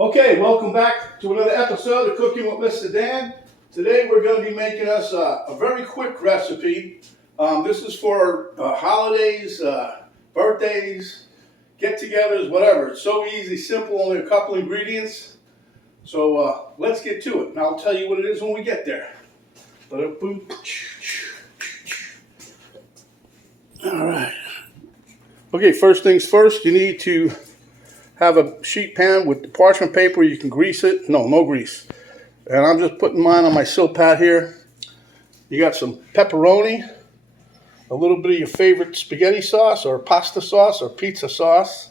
Okay, welcome back to another episode of Cooking with Mr. Dan. Today we're going to be making us a very quick recipe. This is for holidays, birthdays, get-togethers, whatever. It's so easy, simple, only a couple ingredients. So let's get to it, and I'll tell you what it is when we get there. All right. Okay, first things first, you need to have a sheet pan with the parchment paper. You can grease it. No grease. And I'm just putting mine on my sill pad here. You got some pepperoni, a little bit of your favorite spaghetti sauce or pasta sauce or pizza sauce,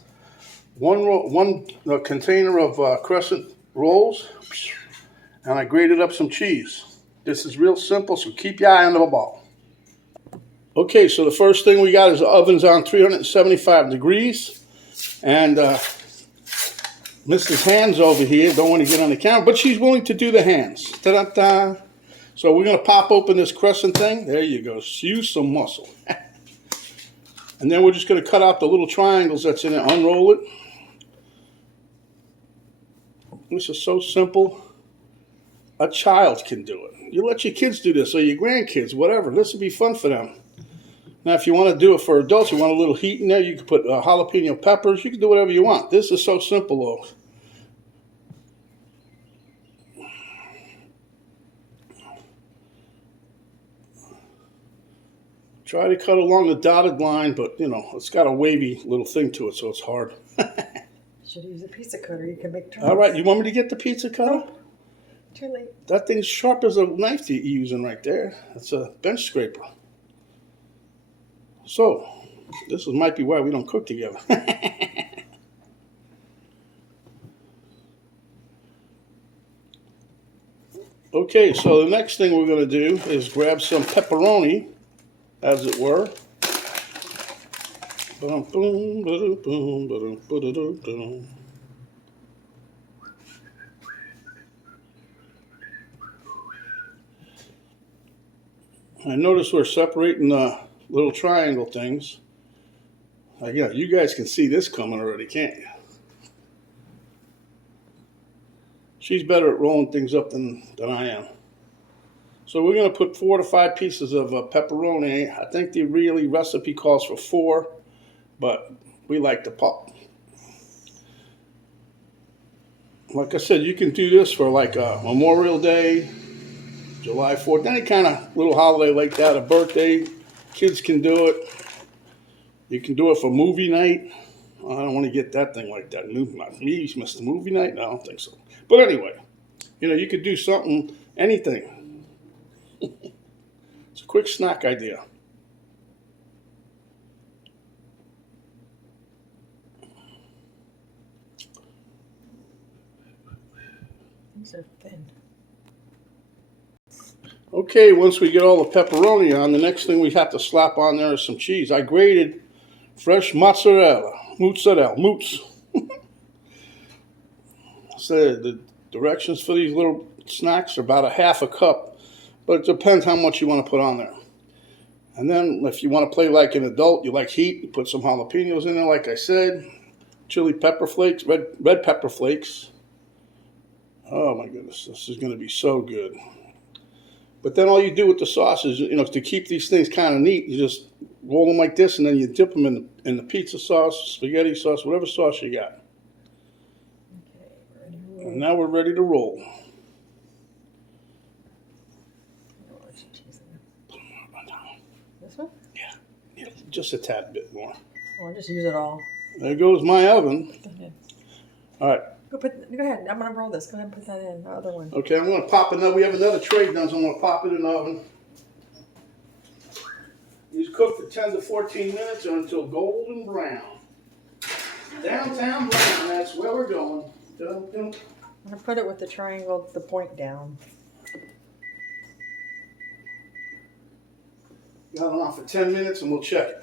one container of Crescent rolls, and I grated up some cheese. This is real simple, so keep your eye on the ball. Okay, so the first thing we got is the oven's on 375 degrees, and Mrs. Hands over here don't want to get on the camera, but she's willing to do the hands. Ta-da-da. So we're going to pop open this Crescent thing. There you go. Use some muscle. And then we're just going to cut out the little triangles that's in it, unroll it. This is so simple. A child can do it. You let your kids do this, or your grandkids, whatever. This would be fun for them. Now, if you want to do it for adults, you want a little heat in there, you can put jalapeno peppers. You can do whatever you want. This is so simple, though. Try to cut along the dotted line, but, you know, it's got a wavy little thing to it, so it's hard. Should use a pizza cutter. You can make turns. All right, you want me to get the pizza cutter? Nope. Too late. That thing's sharp as a knife you're using right there. It's a bench scraper. So, this might be why we don't cook together. Okay, so the next thing we're going to do is grab some pepperoni, as it were. I notice we're separating the little triangle things. Yeah, you guys can see this coming already, can't you? She's better at rolling things up than I am. So we're going to put 4 to 5 pieces of pepperoni. I think the recipe calls for 4, but we like to pop. Like I said, you can do this for like Memorial Day, July 4th, any kind of little holiday like that, a birthday. Kids can do it. You can do it for movie night. I don't want to get that thing like that. Not me, Mr. Movie Night? No, I don't think so. But anyway, you know, you could do something, anything. It's a quick snack idea. These are thin. Okay, once we get all the pepperoni on, the next thing we have to slap on there is some cheese. I grated fresh mozzarella. So the directions for these little snacks are about a half a cup, but it depends how much you want to put on there. And then if you want to play like an adult, you like heat, you put some jalapenos in there, like I said, chili pepper flakes, red pepper flakes. Oh my goodness, this is going to be so good. But then all you do with the sauce is, you know, to keep these things kind of neat, you just roll them like this, and then you dip them in the pizza sauce, spaghetti sauce, whatever sauce you got. Okay, and now we're ready to roll. This one? Yeah, just a tad bit more. Oh, I'll just use it all. There goes my oven. Okay. All right. Go ahead. I'm going to roll this. Go ahead and put that in. The other one. Okay, I'm going to pop it. We have another tray done, so I'm going to pop it in the oven. These cook for 10 to 14 minutes or until golden brown. Downtown brown, that's where we're going. Dun, dun. I'm going to put it with the triangle, the point down. Got it on for 10 minutes and we'll check it.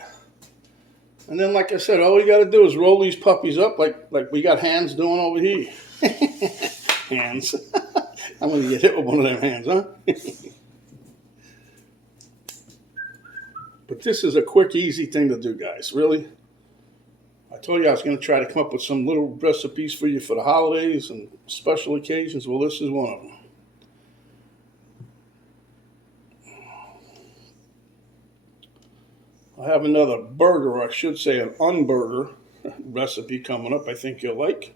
And then, like I said, all we got to do is roll these puppies up like we got Hands doing over here. Hands. I'm going to get hit with one of them hands, huh? But this is a quick, easy thing to do, guys. Really. I told you I was going to try to come up with some little recipes for you for the holidays and special occasions. Well, this is one of them. I have another burger, or I should say an unburger recipe coming up I think you'll like.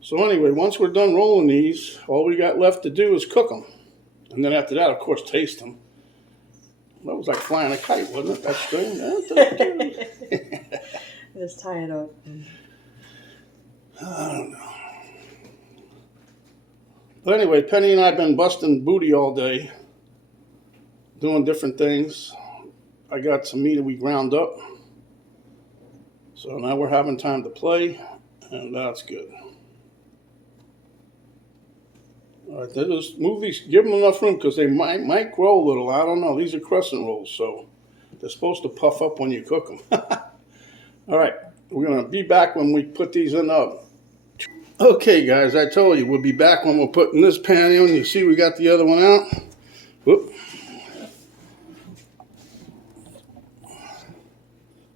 So anyway, once we're done rolling these, all we got left to do is cook them. And then after that, of course, taste them. That was like flying a kite, wasn't it? That string? Just tie it up. I don't know. But anyway, Penny and I have been busting booty all day, doing different things. I got some meat that we ground up. So now we're having time to play, and that's good. All right, just move these, give them enough room because they might grow a little. I don't know. These are crescent rolls, so they're supposed to puff up when you cook them. All right, we're going to be back when we put these in the oven. Okay, guys, I told you we'll be back when we're putting this pan in. You see we got the other one out. Whoop.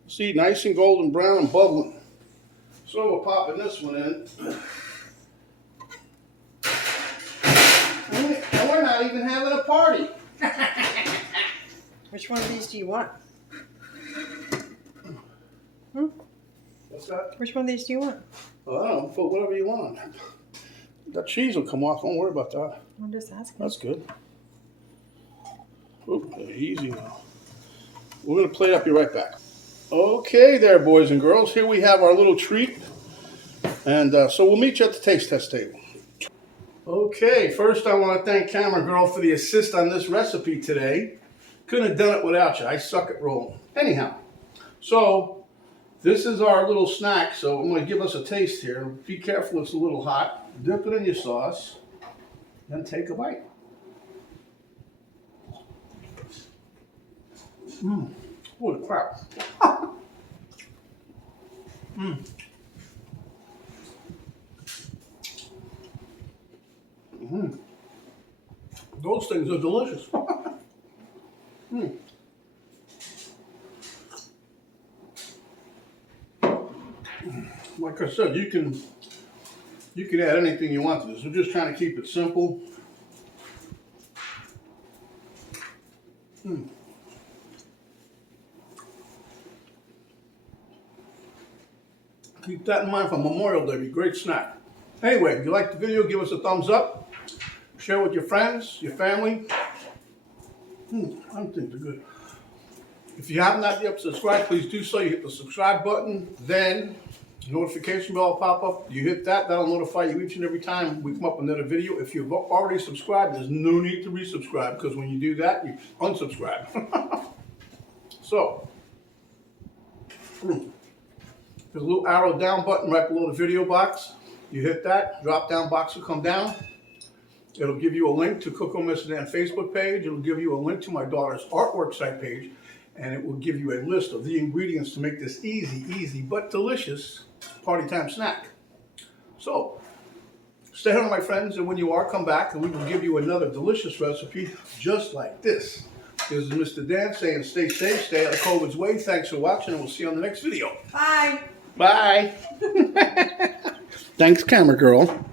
See, nice and golden brown and bubbling. So we're popping this one in. And we're not even having a party. Which one of these do you want? What's that? Which one of these do you want? Well, I don't know. Put whatever you want on there. That cheese will come off. Don't worry about that. I'm just asking. That's good. Oop, easy now. We're going to plate up. Be right back. Okay there, boys and girls. Here we have our little treat. And so we'll meet you at the taste test table. Okay, first I want to thank Camera Girl for the assist on this recipe today. Couldn't have done it without you. I suck at rolling. Anyhow, so this is our little snack. So I'm going to give us a taste here. Be careful, it's a little hot. Dip it in your sauce. Then take a bite. Holy crap. Those things are delicious. Like I said, you can add anything you want to this. We're just trying to keep it simple. Keep that in mind for Memorial Day. Be a great snack. Anyway, if you like the video, give us a thumbs up. Share with your friends, your family. I think they're good. If you haven't yet subscribed, please do so. You hit the subscribe button, then the notification bell will pop up. You hit that, that'll notify you each and every time we come up with another video. If you've already subscribed, there's no need to resubscribe because when you do that, you unsubscribe. So, there's a little arrow down button right below the video box. You hit that, drop down box will come down. It'll give you a link to Cook on Mr. Dan Facebook page. It'll give you a link to my daughter's artwork site page. And it will give you a list of the ingredients to make this easy but delicious party time snack. So, stay home, my friends, and when you are, come back and we will give you another delicious recipe just like this. This is Mr. Dan saying stay safe, stay out of COVID's way. Thanks for watching, and we'll see you on the next video. Bye. Bye. Thanks, Camera Girl.